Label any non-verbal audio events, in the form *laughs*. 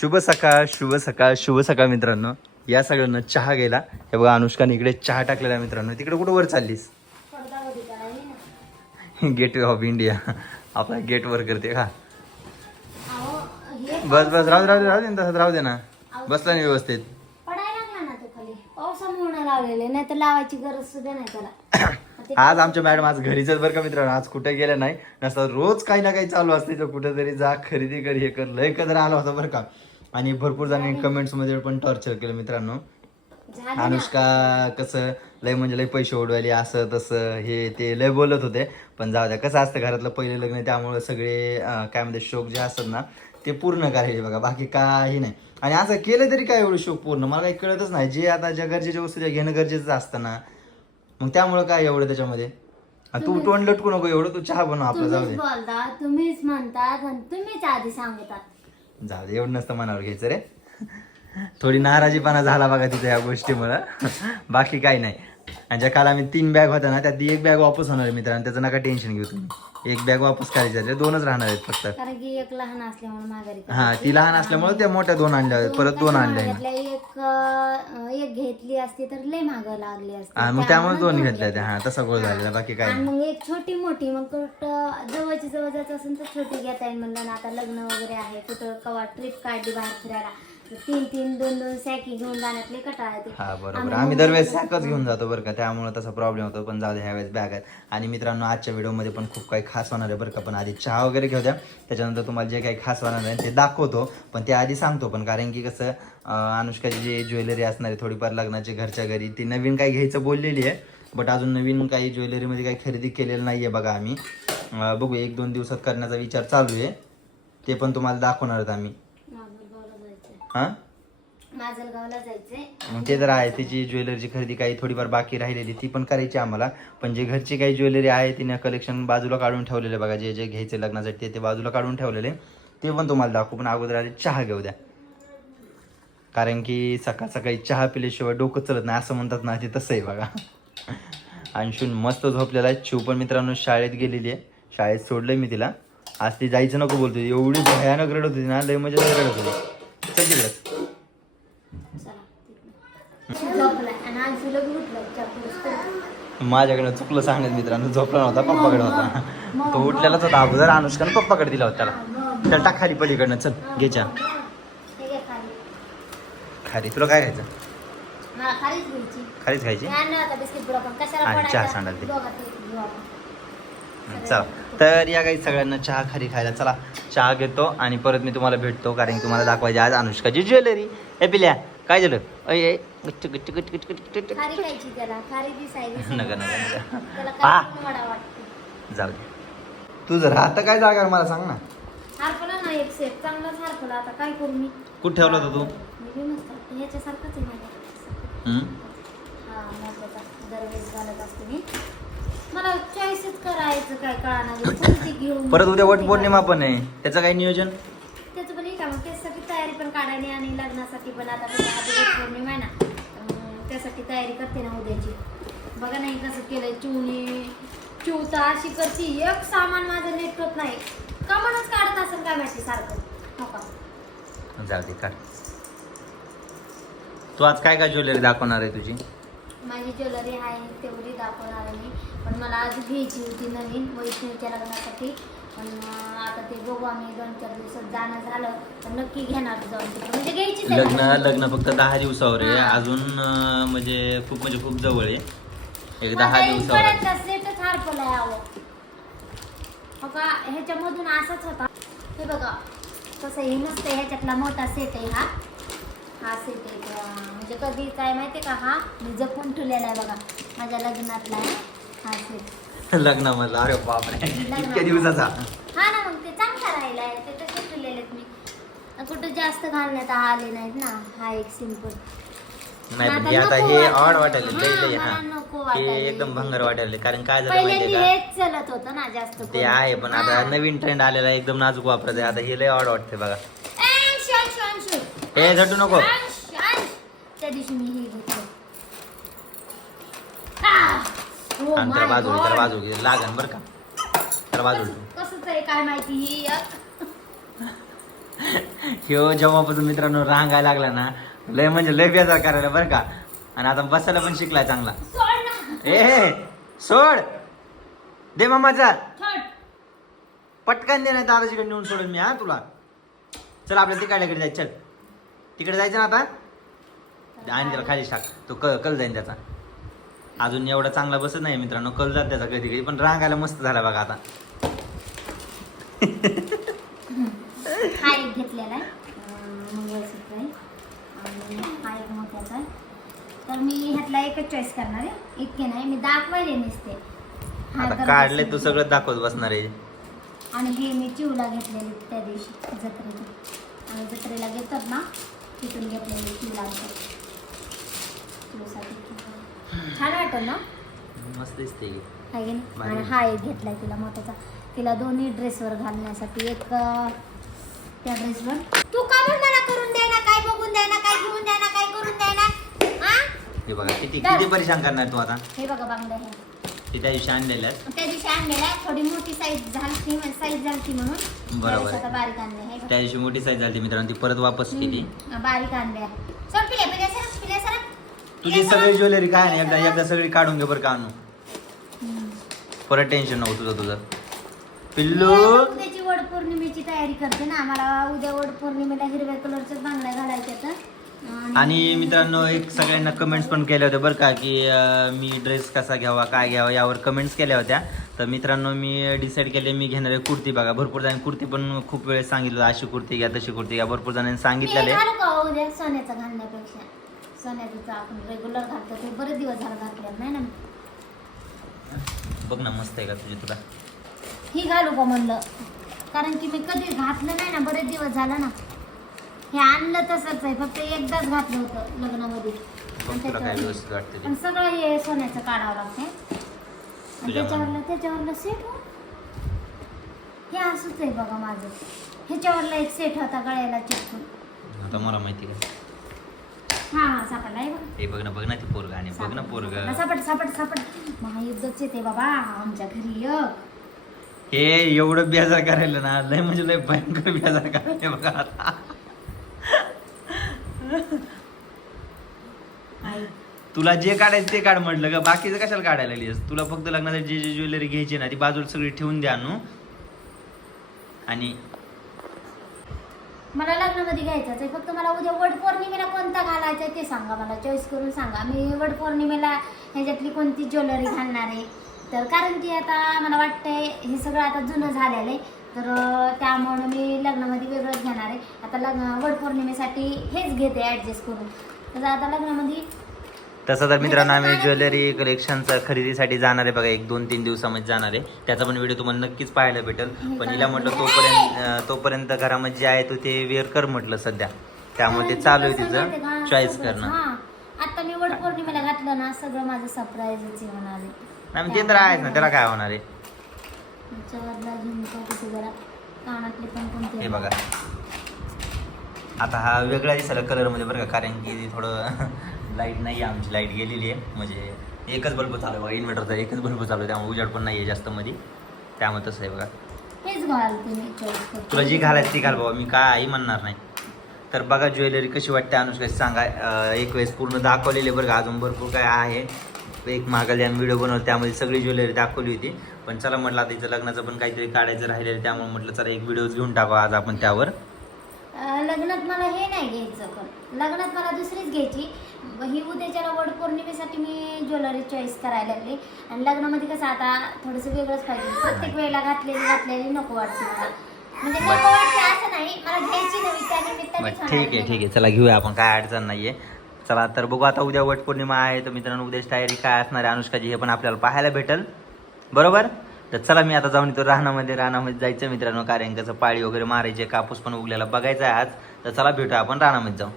शुभ सकाळ शुभ सकाळ शुभ सकाळ मित्रांनो. या सगळ्यांना चहा गेला. हे बघा अनुष्काने इकडे चहा टाकलेला आहे मित्रांनो. तिकडे कुठं वर चाललीस? Gateway of India. आपला गेट वर करते का? बस बस. राहू राहू राहू दे ना तसंच राहू दे ना. बसला नाही व्यवस्थित. पडायला लागला ना तो खाली. पावसामुळे लावलेले नाही तर लावायची गरज सुद्धा नाही त्याला. *coughs* आज आमच्या मॅडम आज घरीच बरं का मित्रांनो. आज कुठे गेल्या नाही. नसतं रोज काही ना काही चालू असते. तर कुठेतरी जा खरेदी कर हे कर. लय कदर आला होता बरं का. आणि भरपूर जणांनी कमेंट्समध्ये पण टॉर्चर केलं मित्रांनो. अनुष्का कसं लय म्हणजे लय पैसे उडवायले असं तसं हे ते लय बोलत होते. पण जाऊ द्या कसं असतं घरातलं पहिले लग्न त्यामुळे सगळे काय म्हणते शोक जे असतात ना ते पूर्ण करायचे बघा. बाकी काही नाही. आणि असं केलं तरी काय एवढं शोक पूर्ण? मला काही कळतच नाही. जे आता ज्या गरजेच्या वस्तू ज्या घेणं गरजेचं असतं ना मग त्यामुळं काय एवढं त्याच्यामध्ये? तू तोंड लटकू नको एवढं तू चहा बनव आपलं जाऊ तुम्हीच दे बोलता तुम्हीच म्हणतात आणि तुम्हीच आधी सांगतात. जाऊ दे एवढं नसतं मनावर घ्यायचं रे. थोडी नाराजीपणा झाला बघा तिथे या गोष्टीमुळं. बाकी काही नाही. आणि ज्या काल आम्ही तीन बॅग होत्या ना त्यात एक बॅग वापस होणार आहे मित्रांनो. त्याचं नका टेन्शन घेऊ तुम्ही. एक बॅग वापस करायची आहे. दोनच राहणार आहेत फक्त. कारण की एक लहान असल्यामुळे माघारी हा ती लहान असल्यामुळे त्या मोठ्या दोन आणल्या आहेत. परत दोन आणल्या आहेत. एक अं, एक घेतली असती तर लय महाग लागली असती. हा मग त्यामुळे दोन घेतल्या त्या. हा तसा गोळ झालेला बाकी आणि नाही. मग एक छोटी मोठी मग कुठं जवळची जवळ जायचं असेल तर छोटी घेता येईल म्हणलं ना. आता लग्न वगैरे आहे कुठं कवा ट्रिप काढली बाहेर फिरायला. तीन तीन दोन दोन सॅकी घेऊन जाण्यातले कटाळा येते हा बरोबर. आम्ही दरवेळेस सॅकच घेऊन जातो बरं का. त्यामुळे तसा प्रॉब्लेम होतो पण जाऊ दे ह्यावेळेस बॅग आहेत. आणि मित्रांनो आजच्या व्हिडिओमध्ये पण खूप काही खास होणार आहे बरं का. पण आधी चहा वगैरे घेऊ द्या. त्याच्यानंतर तुम्हाला जे काही खास होणार आहे ते दाखवतो. पण ते आधी सांगतो पण कारण की कसं अनुष्काची जी ज्वेलरी असणार आहे थोडीफार लग्नाची घरच्या घरी ती नवीन काही घ्यायचं बोललेली आहे. बट अजून नवीन काही ज्वेलरीमध्ये काही खरेदी केलेलं नाही आहे बघा आम्ही. बघू एक दोन दिवसात करण्याचा विचार चालू आहे. ते पण तुम्हाला दाखवणार आहेत आम्ही. हां? माजलगावला जायचंय. मग ते तर आहे त्याची ज्वेलरीची खरेदी काही थोडीफार बाकी राहिलेली ती पण करायची आम्हाला. पण जे घरची काही ज्वेलरी आहे तिने कलेक्शन बाजूला काढून ठेवलेले बघा जे जे घ्यायचे लग्नासाठी ते ते बाजूला काढून ठेवलेले ते पण तुम्हाला दाखवू पण अगोदर आधी चहा घेऊ द्या. कारण की सकाळ सकाळी चहा पिल्याशिवाय डोकं चलत नाही असं म्हणतात ना ते तसं आहे बघा. अंशून मस्त झोपलेला आहे. शिव पण मित्रांनो शाळेत गेलेली आहे. शाळेत सोडलंय मी तिला. आज ती जायचं नको बोलतो एवढी भयानक रडत होती ना लय म्हणजे लय रडत होती चल तिकडे चला तिकडं. झोपलाय आणि अंशूला बी उठलं चहा माझ्याकडे चुकलं सांगत मित्रांनो झोपला नव्हता पप्पाकडे होता. तो उठलेलाच होता अगोदर अनुष्कानं पप्पाकडे दिला होता त्याला. त्याला टाक खाली पलीकडनं चल घे चहा. हे घे खाली. तुला काय खायचं? मला खालीच घ्यायची. खालीच खायची? आणि? चहा सांडाल ते. दोघात एक घेऊ आपण. चला. तर या काही सगळ्यांना चहा खाली खायला चला. चहा घेतो आणि परत मी तुम्हाला भेटतो कारण की तुम्हाला दाखवायची आज अनुष्काची ज्वेलरी. हे पिल्या काय झालं? अय खायची त्याला. खारी दिसायची *laughs* नका नका नका. वाटतो. जाऊ दे. तू जर आता काय जागा मला सांग ना. हारपला ना एक सेट चांगलाच हारपला आता काय करू मी? कुठं ठेवला होता तू? मी बी मस्त. ह्याच्यासारखाच आहे माझ्या. हम्म? हा महत्त्वाचा. दरवेळेस घालत असते मी. मला चॉईसच करायचं काय कळणार *laughs* परत उद्या वट पौर्णिमा पण आहे. त्याचं काही नियोजन? त्याचं पण मग त्यासाठी तयारी पण काढायला आणि लग्नासाठी पण आता वट पौर्णिमा आहे ना त्यासाठी तयारी करते ना उद्याची. बघा नाही कसं केलंय चिवणी चिवता अशी करते. एक सामान माझं नीट होत नाही. कमानच काढत असेल काय माहिती सारखं. हो का? जाऊ दे काढ. तू आज काय काय ज्वेलरी दाखवणार आहे तुझी? माझी ज्वेलरी आहे तेवढी दाखवणार आहे मी. पण मला आज घ्यायची होती नवीन वैष्णवीच्या लग्नासाठी. पण आता ते बघू आम्ही दोन चार दिवसात जाणं झालं तर नक्की घेणार जाऊन तिकडे म्हणजे घ्यायचीच आहे. लग्न. लग्न फक्त दहा दिवसावर आहे. अजून अं, म्हणजे खूप म्हणजे खूप जवळ आहे. एक दहा दिवसावर. आहे. सेटच हरपलाय अहो. हो का? ह्याच्यामधून असाच होता. हे बघा कसं हे नसतं ह्याच्यातला मोठा सेट आहे हा. हा सेट म्हणजे कधी काय माहितीये का हा? मी जपून ठेवलेला आहे बघा. माझ्या लग्नातला आहे हा सेट लग्नामधला? अरे बापरे. इतक्या दिवसाचा. हा ना मग ते चांगला राहिला आहे. ते तसे ठेवलेले आहेत मी कुठं जास्त घालण्यात आले नाहीत ना. हा एक सिंपल नाही आता हे. ऑड वाटायला. हा. एकदम भंगर वाटायला. कारण काय झालं पहिल्यांदा माहितीये का? हेच चलत होतं ना जास्त ते. आहे पण आता. नवीन ट्रेंड आलेला एकदम नाजूक वापरत आहे. आता हे लय ऑड वाटते बघा. हे झटू नको. त्या दिवशी मी हे घेतलं बाजू तर बाजू लागन बर का. तर बाजू कसं- काय माहिती ह्यो जेव्हापासून मित्रांनो रांगायला लागला ना लय म्हणजे लय बेजार करायला बरं का. आणि आता बसायला पण शिकलाय चांगला. ए हे, सोड. दे मामाचा पटकन दे नाही दादाजीकडे नेऊन सोडून मी हा तुला. चल आपल्या तिकडल्याकडे जायचं चल. तिकडे जायचं ना आता? आणि त्याला खाली टाक. तो क कल जाईन त्याचा. अजून एवढा चांगला बसत नाही मित्रांनो कल जात त्याचा कधी कधी पण रांगायला मस्त झाला बघा आता. हा एक घेतलेला आहे. अं, मंगळसूत्र आहे. आणि हा एक मोठ्याचा आहे. तर मी ह्यातला एकच चॉईस करणार आहे. इतके नाही मी दाखवायले नसते. आता काढले तू सगळं दाखवत बसणार आहे. आणि हे मी चिवला घेतलेले त्या दिवशी जत्रेची. आणि जत्रेला घेतात ना तिकडे घेतलेले चिवसाठी छान वाटत ना? मस्त दिसते की. आहे की नाही? भारी. आणि हा एक घेतलाय तिला मोठ्याचा तिला दोन्ही ड्रेसवर घालण्यासाठी एक त्या ड्रेसवर. तू का बरं मला करून द्याय ना? काय बघून द्याय ना? काय घेऊन द्याय ना? काय करून द्याय ना? हा हे बघा किती. किती परेशान करणार तू आता? हे बघा बांगड्या हे. ते त्या दिवशी आणलेल्या आहेत. त्या दिवशी आणलेला आहे. थोडी मोठी साईज झाली साईज झाली म्हणून. बरोबर. आहे. आता बारीक आणले. त्या दिवशी मोठी साईज झाली मित्रांनो ती परत वापस केली. हम्म, बारीक आणले पिल्या सर सर तुझी सगळी ज्वेलरी काय नाही एकदा एकदा सगळी काढून घे बरं का आणू परत टेन्शन नको तुझं तुझं. पिल्लू. उद्याची वड पौर्णिमेची तयारी करते ना. मला उद्या वड पौर्णिमेला हिरव्या कलरच्या बांगड्या घालायच्या तर. आणि मित्रांनो एक सगळ्यांना कमेंट्स पण केल्या होत्या बरं का की अं, मी ड्रेस कसा घ्यावा काय घ्यावा यावर कमेंट्स केल्या होत्या. तर मित्रांनो मी डिसाईड केले मी घेणार आहे कुर्ती. बघा भरपूर जणांनी कुर्ती पण खूप वेळेस सांगितलं अशी कुर्ती घ्या तशी कुर्ती घ्या. भरपूर जणांनी सांगितलेले का हो उद्या सोन्याचं घालण्यापेक्षा? सोन्याचं आपण रेग्युलर घालतो ते बरेच दिवस झालं घातल्यात नाही ना? बघ ना मस्त आहे का तुझी तुला. ही घालू का म्हणलं? कारण की मी कधी घातलं नाही ना बरेच दिवस झालं ना. हे आणलं तसंच आहे फक्त एकदाच घातलं होतं लग्नामध्ये. आणि तुला काय त्याच्यावर व्यवस्थित वाटतं ते. पण सगळं हे सोन्याचं काढावं लागते तुझ्या त्याच्यावरला त्याच्यावरला सेट हो असंच आहे बघा माझं. ह्याच्यावरला एक सेट होता गळ्याला चिटकून. आता मला माहिती का हा हा सापडला आहे बघा. हे बघ ना बघ ना ती पोरग आणि बघ ना पोरग. सापड सापड सापड महायुद्धच येते बाबा आमच्या घरी एक. हे एवढं बेजार करायला ना लय म्हणजे लय भयंकर बेजार करायला बघा आता. तुला जे काढायचं ते काढ म्हटलं का बाकीचं कशाला काढायला लागलीस तुला फक्त लग्नासाठी जे जे ज्वेलरी घ्यायची ना ती बाजूला सगळी ठेवून द्या आणू आणि मला लग्नामध्ये घ्यायचंच आहे. फक्त मला उद्या वड पौर्णिमेला कोणता घालायचा आहे ते सांगा मला. चॉईस करून सांगा. मी वड पौर्णिमेला ह्याच्यातली कोणती ज्वेलरी घालणार आहे? तर कारण की आता मला वाटतंय हे सगळं आता जुनं झालेलं आहे. तर त्यामुळं मी लग्नामध्ये वेगळंच घेणार आहे. आता लग्न वड पौर्णिमेसाठी हेच घेते ॲडजस्ट करून. तर आता लग्नामध्ये तसं तर मित्रांनो आम्ही ज्वेलरी कलेक्शनचा खरेदीसाठी जाणार आहे. बघा एक दोन तीन दिवसामध्ये जाणार आहे. त्याचा पण व्हिडिओ तुम्हाला नक्कीच पाहायला भेटेल. पण हिला म्हटलं तोपर्यंत तोपर्यंत घरामध्ये जे आहे तो ते वेअर कर म्हटलं सध्या. त्यामुळे ते चालू आहे तिचं चॉईस करणं. हां. आता मी वड पौर्णिमेला घातलं ना सगळं माझं आहे नाही ते तर आहेच ना त्याला काय होणार आहे? त्याच्यावरला झुमका कुठे जरा कानातले पण कोणते हे बघा. आता हा वेगळा दिसायला कलरमध्ये बरं का कारण की थोडं लाइट नाही आहे आमची लाइट गेलेली आहे. म्हणजे एकच बल्ब चालू आहे बघा इन्व्हर्टरचा एकच बल्ब चालू आहे त्यामुळे उजाड पण नाही आहे जास्त मध्ये त्यामुळे तसं आहे बघा. हेच तुला जी घालायची ती घाल बाबा मी काही म्हणणार नाही. तर बघा ज्वेलरी कशी वाटते अनुष्का सांगा. अं, एक वेळेस पूर्ण दाखवलेली आहे बरं का अजून भरपूर काय आहे. एक मागाली आम्ही व्हिडिओ बनवला त्यामध्ये सगळी ज्वेलरी दाखवली होती. पण चला म्हटलं आता तिचं लग्नाचं पण काहीतरी काढायचं राहिलेलं त्यामुळे म्हटलं चला एक व्हिडिओ घेऊन टाकू आज आपण त्यावर. लग्नात मला हे नाही घ्यायचं पण लग्नात मला दुसरीच घ्यायची. ही उद्याच्याला वड पौर्णिमेसाठी मी ज्वेलरी चॉईस करायला लागली. आणि लग्नामध्ये कसं आता थोडंसं वेगळंच पाहिजे. प्रत्येक वेळेला घातलेली घातलेली नको वाटते मला. म्हणजे नको वाटते असं नाही मला घ्यायची नव्हती त्या निमित्ताने बरं ठीक आहे ठीक आहे. चला घेऊया आपण काय अडचण नाहीये. चला तर बघू आता उद्या वटपौर्णिमा आहे तर मित्रांनो उद्याची तयारी काय असणार आहे अनुष्काची हे पण आपल्याला पाहायला भेटेल. बरोबर? तर चला मी आता जाऊन इथं रानामध्ये रानामध्ये जायचं मित्रांनो कारण कसं पाळी वगैरे मारायचे कापूस पण उगल्याला बघायचा आहे आज. तर चला भेटूया आपण रानामध्ये जाऊ